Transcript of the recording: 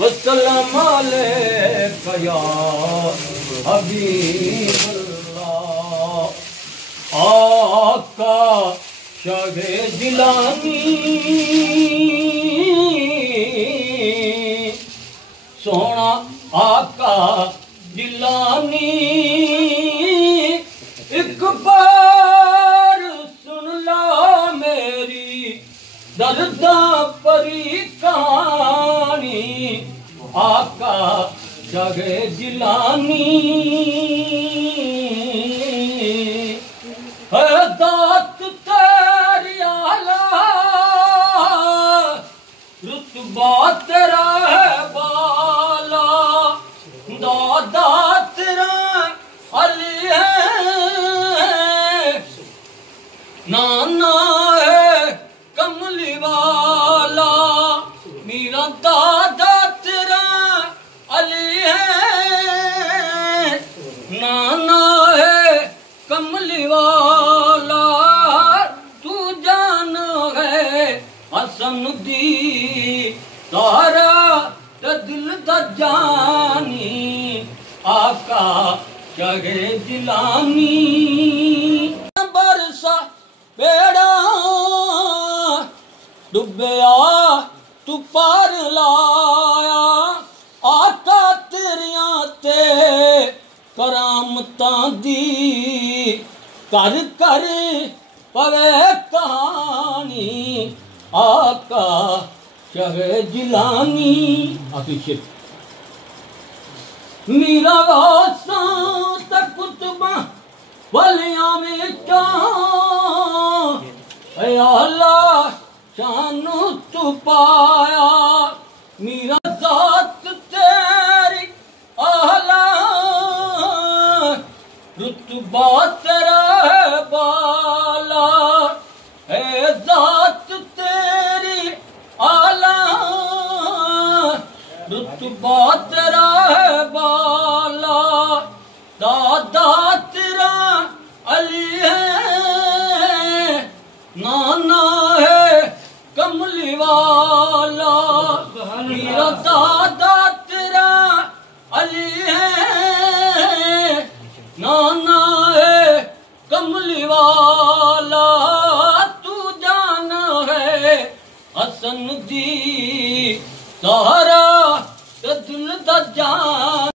वसल्लम अलैका या हबीबल्लाह। आका शाहे जिलानी सोना आका जिलानी एक बार सुन ला मेरी दर्दा परी कहानी। आका शाहे जिलानी है दात तेरी आला रुतबा तेरा है बाला। दादा तेरा अली है नाना है कमली वाला। मेरा दादा तेरा अली है नाना है कमली वाला। तू जान है हसन दी तारा ते दिल दा जानी। आका शाहे जिलानी बरसा बेड़ा डुबया तू पार लाया। आका तेरियां ते करामतां दी कर कर पवे कहानी। आका शाहे जिलानी आतिश मीरा वासा तक कुतबा वलियां विचा अल्लाह शानू तू पाया। मीरा जात तेरी आला रुतबा तेरा है बाला। है जात तेरी आला रुतबा तेरा है बाला। दादा